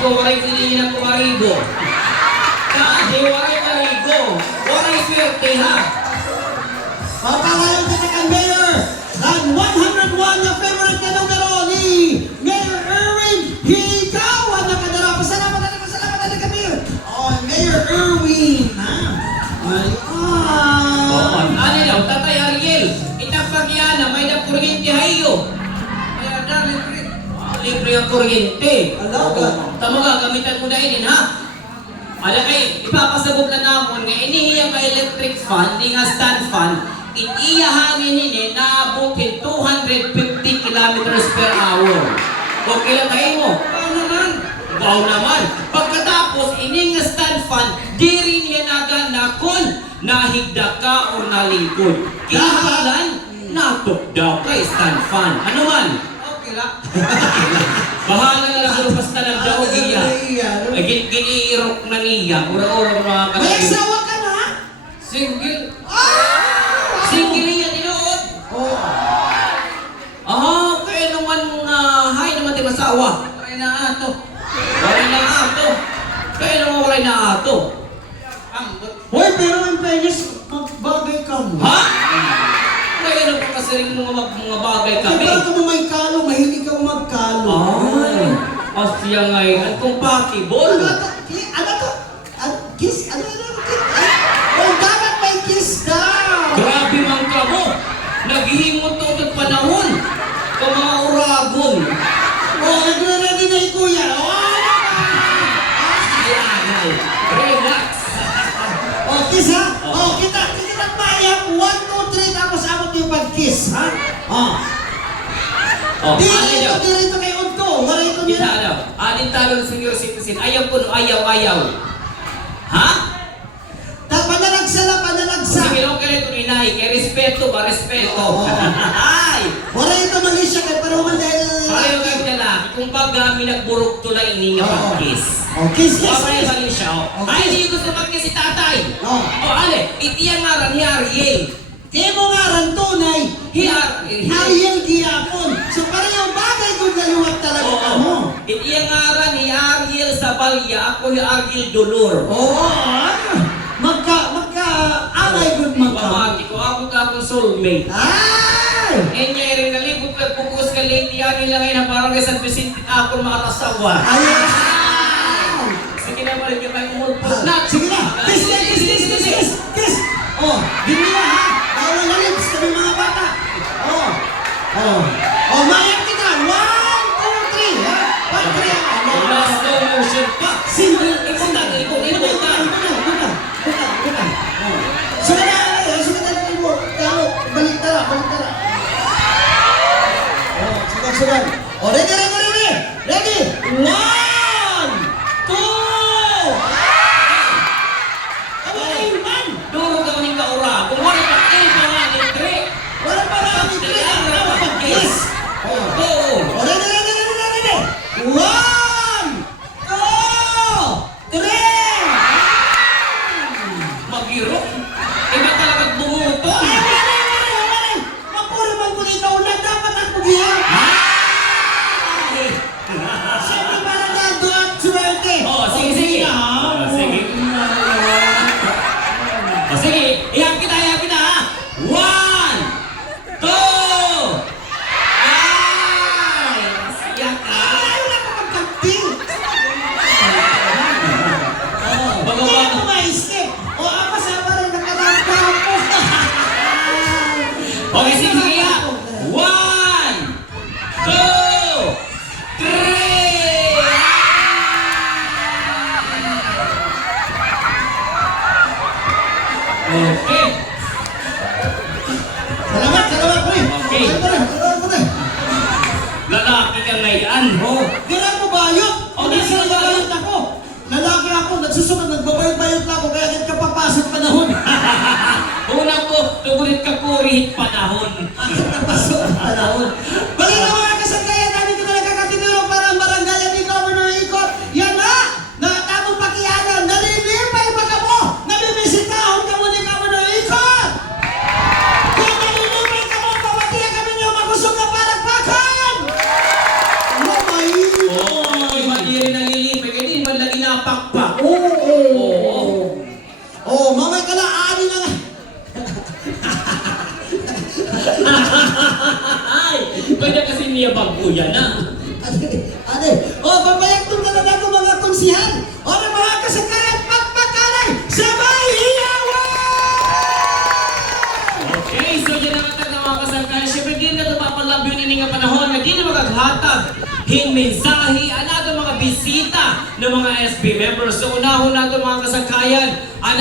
ko waray piliin na kumarigo. Kasi waray marigo. Waray swerte ha. Papalayan kita kang Mayor ng 101 na favorite na numero ni Mayor Erwin Higaw ang nakadara. Pasalamat na Mayor. Oh, Mayor Erwin, ha? Ayan. Ano daw, Tatay Ariel, itapagyan na may na kuryente hayo. Kaya na, libre ang kuryente. Alaga. Tama gamitan mo na inin, ha? Alakay, ipapasabog na namon nga inihiya ka electric fan, di nga stand fan, iniiyahangin nini na abutin 250 kilometers per hour. Okay lang kayo mo? Wow naman. Pagkatapos, ini nga stand fan, di rin yan aga na kung nahigda ka o nalikod. Kinahalan, natugdaw ka stand fan. Ano man? Okay lang. Bahala na lang kung basta nagdaog iya. Ay, giniirok na niya. Ura-ura mga May kalagay. asawa ka na? Single. Ah! Single yan, inood. Kaya naman hay naman tayo masawa. Waray na ato. Waray na ato. Kaya naman waray na ato. Hoy, pero in fairness, magbagay ka mo. Ha? Kaya naman kasi rin mga bagay kami. Kaya ka mo may kalo, mahilig ka mo magkalo. Ay, asya ngayon. Kung pakibol. Ano to? Kiss? Ano? Oh, dapat may kiss daw. Grabe man ka mo. Naghihimot to ng panahon. Kung mga uragon. Oh, nagre-ready na yung kuya. Ayan. Relax. Oh, kiss ha? Oh, kita bayang 1, 2, 3, tapos abot yung pag-kiss, ha? Oh. Di rito kay Udto. Wala ito Kita nila. alam. Alin talo ng senior citizen. Ayaw po, ayaw. Ha? Panalagsa. Sige, okay ito ni Nay. Kaya respeto ba? Respeto. Oo. Ay! Wala ito mag-isya kay pero man dahil... Pareho kayo lalaki. Kung pagami nagburok to lang ini nga pag-kiss. Oh, kiss. Wala yung bali siya. Okay. Ay, hindi gusto mag-kiss si tatay. Oh. Ale, itiyang nga rin ni Ariel. Kaya mo nga rin tunay. Ariel Giapon. So pareho bagay kung naluwag talaga ka mo. Itiyang nga rin ni Ariel sa balya. Ako ni Ariel Dolor. Oo. Magka-alay good Pamati ko, ako ka akong soulmate. Ay! Enye rin nalibot ka pupus ka late yan nila ngayon na parang kay San Vicente ako makatasawa. Ayan! Sige na balik yung may umulpos na. Sige na! Kiss! Oh, gini na ha! Bawal na lips kami mga bata! Oh, mayak kita! 1, 2, 3! Ha? 1, 3! Wala slow motion pa. Single! Ipunta. Suka na lang mo! Balik tara! Sugan! Oh, ready! Ready! 1, 2! Duro ka maning kaura. Kung wala pa kayo pa nga ni Dre. Wala pa nga ni Dre. Yes. Oh, ready. 1, 2, 3! na kasi niya bago yan na. Ate, papayak itong talaga ko mga konsihan. O na mga kasakaran, pagpakalay, sabay iyawan! Okay, so yan ang atak ng mga kasangkayan. Siyempre, di na ito papalabyo nini nga panahon nga di na magaghatag hinmensahe anado mga bisita ng mga SB members. So unahon nato mga kasangkayan,